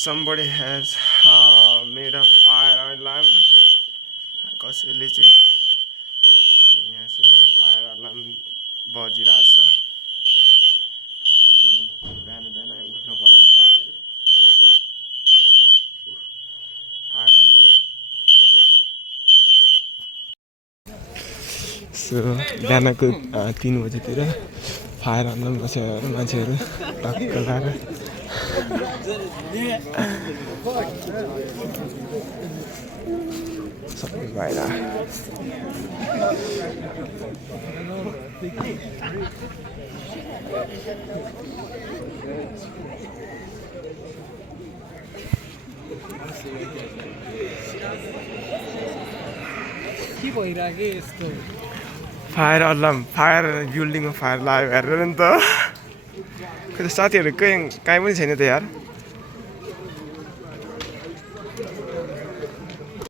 somebody has made a fire alarm कसैले चाहिँ अनि यहाँ चाहिँ फायर अलार्म बजिरहेछ अनि बिहान बिहान उठ्नु परेको छ हामीहरू फायर अलार्म सो बिहानको 3 बजेतिर फायर अलार्म बसेर मान्छेहरू टक्क लाएर सबै बाहिर के भइराके यस्तो फायर अलार्म फायर बिल्डिङमा फायर लाग्यो हेरेर नि त साथीहरू कहीँ पनि छैन त यार